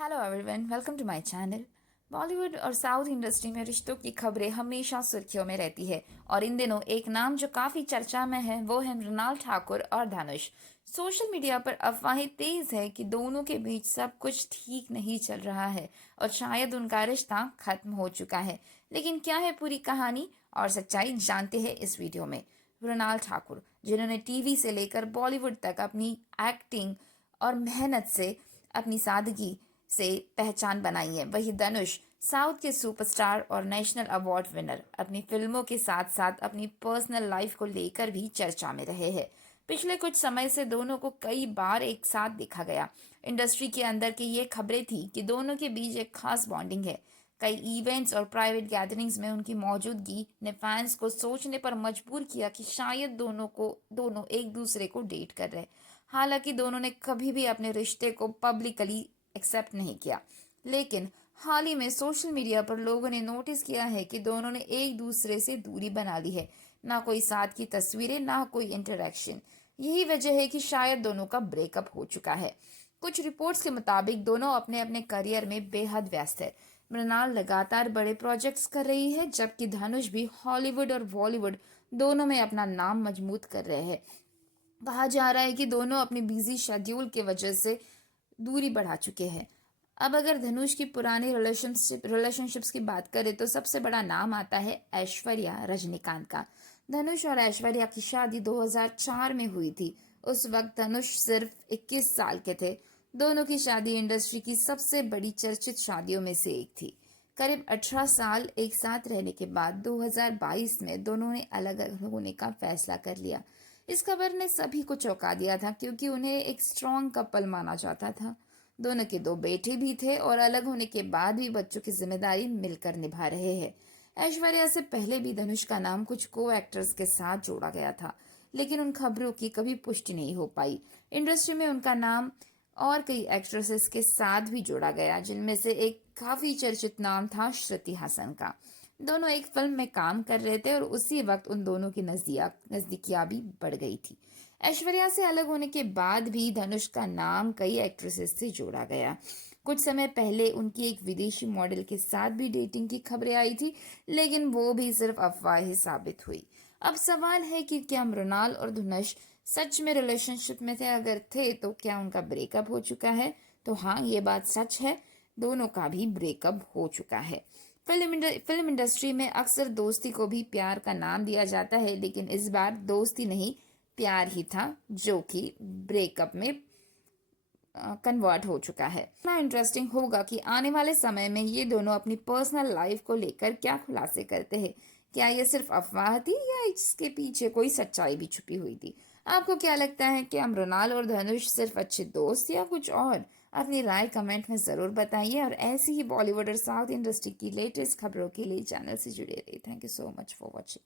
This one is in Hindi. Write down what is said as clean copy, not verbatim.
Hello everyone, welcome to my channel. Bollywood और साउथ इंडस्ट्री में रिश्तों की खबरें हमेशा सुर्खियों में रहती है और इन दिनों एक नाम जो काफ़ी चर्चा में है वो है मृणाल ठाकुर और धनुष। सोशल मीडिया पर अफवाहें तेज है कि दोनों के बीच सब कुछ ठीक नहीं चल रहा है और शायद उनका रिश्ता खत्म हो चुका है। लेकिन क्या है पूरी कहानी और सच्चाई, जानते हैं इस वीडियो में। मृणाल ठाकुर, जिन्होंने टीवी से लेकर बॉलीवुड तक अपनी एक्टिंग और मेहनत से, अपनी सादगी से पहचान बनाई है। वही धनुष, साउथ के सुपरस्टार और नेशनल अवार्ड विनर, अपनी फिल्मों के साथ साथ अपनी पर्सनल लाइफ को लेकर भी चर्चा में रहे हैं। पिछले कुछ समय से दोनों को कई बार एक साथ देखा गया। इंडस्ट्री के अंदर की ये खबरें थी कि दोनों के बीच एक खास बॉन्डिंग है। कई इवेंट्स और प्राइवेट गैदरिंग्स में उनकी मौजूदगी ने फैंस को सोचने पर मजबूर किया कि शायद दोनों एक दूसरे को डेट कर रहे। हालांकि दोनों ने कभी भी अपने रिश्ते को पब्लिकली एक्सेप्ट नहीं किया, लेकिन हाल ही में सोशल मीडिया पर लोगों ने नोटिस किया है कि दोनों ने एक दूसरे से दूरी बना ली है। ना कोई साथ की तस्वीरें, ना कोई इंटरेक्शन। यही वजह है कि शायद दोनों का ब्रेकअप हो चुका है। कुछ रिपोर्ट्स के मुताबिक दोनों अपने अपने करियर में बेहद व्यस्त है। मृणाल लगातार बड़े प्रोजेक्ट्स कर रही है, जबकि धनुष भी हॉलीवुड और बॉलीवुड दोनों में अपना नाम मजबूत कर रहे हैं। कहा जा रहा है कि दोनों अपने बिजी शेड्यूल की वजह से दूरी बढ़ा चुके हैं। अब अगर धनुष की पुरानी रिलेशनशिप्स की बात करें तो सबसे बड़ा नाम आता है ऐश्वर्या रजनीकांत का। धनुष और ऐश्वर्या की शादी 2004 में हुई थी। उस वक्त धनुष सिर्फ 21 साल के थे। दोनों की शादी इंडस्ट्री की सबसे बड़ी चर्चित शादियों में से एक थी। करीब 18 साल एक साथ रहने के बाद 2022 में दोनों ने अलग अलग होने का फैसला कर लिया। इस खबर ने सभी को चौंका दिया था, क्योंकि उन्हें एक स्ट्रॉन्ग कपल माना जाता था। दोनों के दो बेटे भी थे और अलग होने के बाद भी बच्चों की जिम्मेदारी मिलकर निभा रहे हैं। ऐश्वर्या से पहले भी धनुष का नाम कुछ को एक्टर्स के साथ जोड़ा गया था, लेकिन उन खबरों की कभी पुष्टि नहीं हो पाई। इंडस्ट्री में उनका नाम और कई एक्ट्रेसेस के साथ भी जोड़ा गया, जिनमें से एक काफी चर्चित नाम था श्रुति हासन का। दोनों एक फिल्म में काम कर रहे थे और उसी वक्त उन दोनों की नजदीकियां भी बढ़ गई थी। ऐश्वर्या से अलग होने के बाद भी धनुष का नाम कई एक्ट्रेसेस से जोड़ा गया। कुछ समय पहले उनकी एक विदेशी मॉडल के साथ भी डेटिंग की खबरें आई थी, लेकिन वो भी सिर्फ अफवाह ही साबित हुई। अब सवाल है कि क्या मृणाल और धनुष सच में रिलेशनशिप में थे? अगर थे तो क्या उनका ब्रेकअप हो चुका है? तो हाँ, ये बात सच है, दोनों का भी ब्रेकअप हो चुका है। फिल्म इंडस्ट्री में अक्सर दोस्ती को भी प्यार का नाम दिया जाता है, लेकिन इस बार दोस्ती नहीं, प्यार ही था जो कि ब्रेकअप में कन्वर्ट हो चुका है। इतना इंटरेस्टिंग होगा कि आने वाले समय में ये दोनों अपनी पर्सनल लाइफ को लेकर क्या खुलासे करते हैं। क्या ये सिर्फ अफवाह थी या इसके पीछे कोई सच्चाई भी छुपी हुई थी? आपको क्या लगता है कि मृणाल और धनुष सिर्फ अच्छे दोस्त या कुछ और? अपनी राय कमेंट में ज़रूर बताइए और ऐसी ही बॉलीवुड और साउथ इंडस्ट्री की लेटेस्ट खबरों के लिए चैनल से जुड़े रहिए। Thank you so much for watching.